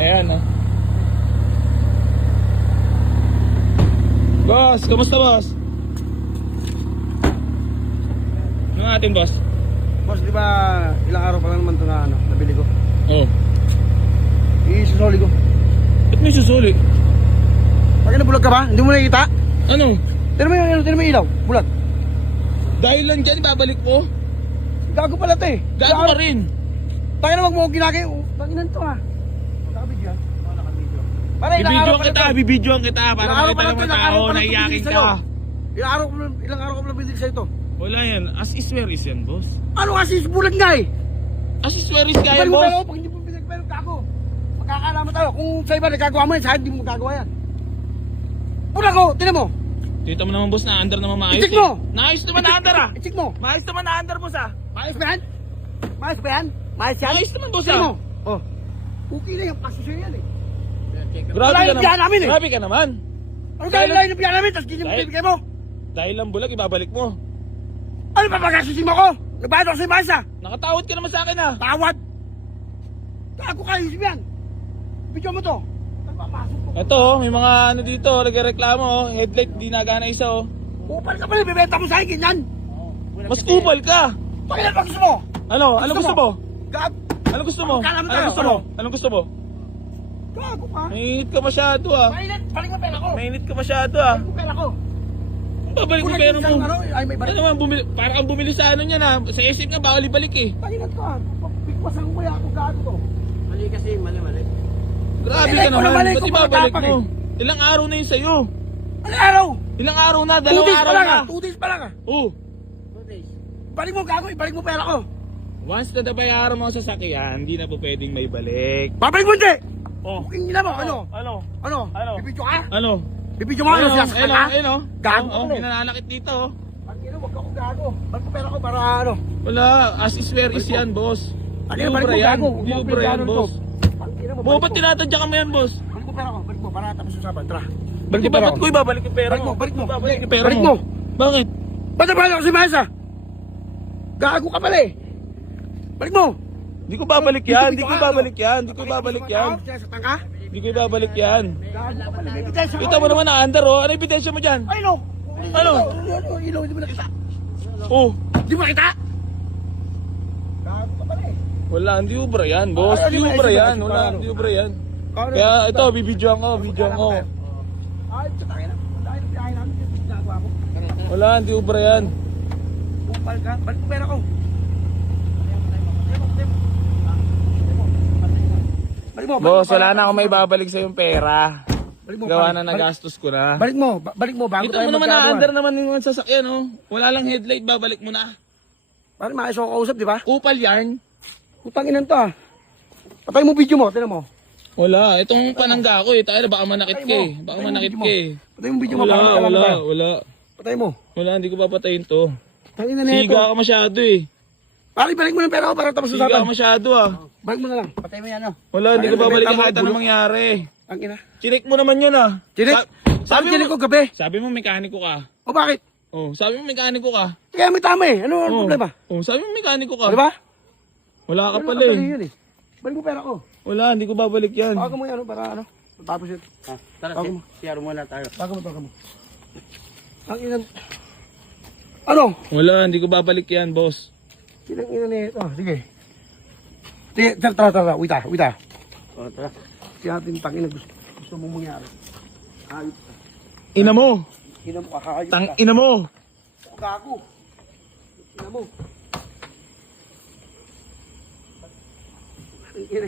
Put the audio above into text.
Ayan, oh. Boss, kamusta boss? Ano natin boss? Boss, di ba ilang araw pa lang naman ito na nabili ko? Oo. Isusoli ko. Ba't may susuli? Bakit nabulag ka ba? Hindi mo nakikita? Ano? Tira mo yung ilaw, bulag. Dahil lang dyan, babalik mo? Gago pala ito eh. Gago ka rin. Bakit na wag mo ginagay? Tanginan to ha. Nakabidyo ha? Oo, nakabidyo. Para ilang araw Bibidyoan pa kita, na to. bibidyoan kita para Ilang araw makita pa na ng to, mga ilang araw tao pa na na to iyakin binili ka. sa'yo. Ilang araw ko lang ito. Wala yan. As is where is yan, boss? Ano kasi bulag nga eh. As is where is ka yan, Pero boss? pag hindi mo pinagpero gago. Magkakalaman tayo. Kung sa iba nagagawa mo yan, sa akin hindi mo magagawa yan. Bulag ko, tinan mo. Dito mo naman, boss, na under naman maayos. I-check mo. Naayos naman na under, ah. I-check mo. Maayos naman na under, boss, ah. Maayos ba yan? Maayos ba yan? Maayos yan? Maayos naman, boss, Tinan ah. mo. Oh. Okay na yung paso sa'yo yan eh. Grabe Wala ka yung biyahe namin, eh. Grabe ka naman. Ano dahil lang yung biyahe namin, tapos hindi mo Dahil- bibigay mo? Dahil lang bulag, ibabalik mo. Ano pa pagkasusin mo ko? Nagbayad ako sa'yo, Maayos ah. Nakatawad ka naman sa akin, ah. Tawad. Gago ka, isip yan. Video mo to. Ano ba pasok mo? Ito, oh, may mga ano dito, nagreklamo, oh. Headlight, di nagana isa, oh. Upal ka pala, bibenta mo sa'yo, ganyan. Mas kupal ka. Bakit na gusto mo? Ano? Ano gusto mo? Gago. Ano gusto mo? Magkalaman Ano tayo, gusto mo? ano? Anong gusto mo? Gago ka. Mainit ka masyado, ah. Mainit, balik mo pera ko. Mainit ka masyado, ah. Balik mo pera ko. Babalik mo Kung pera nag-isang mo. ano, ay may balik. Ano naman, parang kang bumili sa ano niya na. Sa isip nga, bawal ibalik eh. Pakinan ka. Bigwasan ko kaya ako gago to. Mali kasi, mali. Grabe Eh, ka kung naman. nabalik Ba't ko, ibabalik matapang mo? Ilang araw na yun sa'yo? Ano araw? Ilang araw na? 2 Dalawang days pa araw lang na. ah. 2 days pa lang ah. Oo. 2 days. Balik mo gago, ibalik mo pera ko. Once na nabayaran mo sa sasakyan, hindi na po pwedeng may balik. Babalik mo hindi. Oh. Booking nila mo, ano? Ano? Ano? Ano? Bibidyo ka? Ano? Bibidyo mo ano siya sa kanya? Ayun, oh. Gago Oh, ka, eh. may nananakit dito, oh. Ang ino, wag ako gago. Balik mo pera ko para ano? Wala. As is where is yan, boss. Ang Di ino, balik ubra mo yan. gago. Di ubra yan, boss. Ang ino mo, Bo, ba't tinatadya ka mo yan, boss? Balik mo pera ko, balik mo para tapos usapan. Tara. Ba't ba't ko ibabalik yung pera Balik mo, balik mo. Ibabalik yung pera Balik mo. mo. Bakit? Ba't nabahala ko si Masa? Gago ka pala eh. Balik mo. Di ko babalik yan. Di ko ibabalik yan. Di ko ibabalik yan. Sinasaktan ka? Di ko ibabalik yan. Gago ka pala. May ebidensya ko. Kita mo naman na under, oh. Ano ebidensya mo dyan? Ay no. Ano? Ilaw, hindi mo nakita. Oh. Di mo nakita? Gago ka pala eh. Wala, hindi ubra yan, boss. Ay, Hindi ay, ubra ay, yan. ay, Wala, ay, hindi ubra yan. Ano? Kaya ito, bibidyoan ko, bidyoan ko. Ay, tsatangin na. Dahil biyahe namin, ginagawa ko. Wala, hindi ubra yan. Upal ka, balik mo pera ko. Balik mo, Boss, wala na akong may babalik sa yung pera. Balik mo, Gawa balik- na nagastos ko na. Balik mo, balik mo bago Ito tayo mo naman na magkagawa. under naman yung sasakyan, oh. Wala lang headlight, babalik mo na. Parang maayos ako kausap, di ba? Kupal yarn. Putangin to ah. Patay mo video mo, tinan mo. Wala, itong panangga ko eh. Tayo baka manakit ka eh. Baka Patay mo manakit video ka eh. Patay mo video mo. Wala, para magkalaman wala, tayo. wala. Patay mo. Wala, hindi ko papatayin to. Tangin na nito. Siga ka masyado eh. Pare, balik mo ng pera ko para tapos Siga usapan. ka masyado ah. Balik mo na lang. Patay mo yan, oh. Wala, hindi ko Ay, babalik nabenta mo, kahit anong bulok. mangyari. Ang ina. Chinek mo naman yun ah. Chinek? Sabi Sabi ko mo, gabi. sabi mo mekaniko ka. O bakit? Oh, sabi mo mekaniko ka. Kaya may tama eh. Ano ang Oh. problema? Oh, sabi mo mekaniko ka. Di ba? Wala ka Ano pala ang eh. yun eh. Balik mo pera ko. Wala, hindi ko babalik yan. Bago mo yan ano para ano. Tapos yun. Tara, Bago mo. siyaro muna tayo. Bago mo, bago mo. Ang ina. Ano? Wala, hindi ko babalik yan, boss. Sinang ina nito. Sige. Sige, tara. Wait ah. O, tara. Si ating tangin na gusto mong mangyari. Hayop ka. Ina mo. Ina mo, kakayop Tang ka. ina mo. Gago. Ina mo. Ang ina.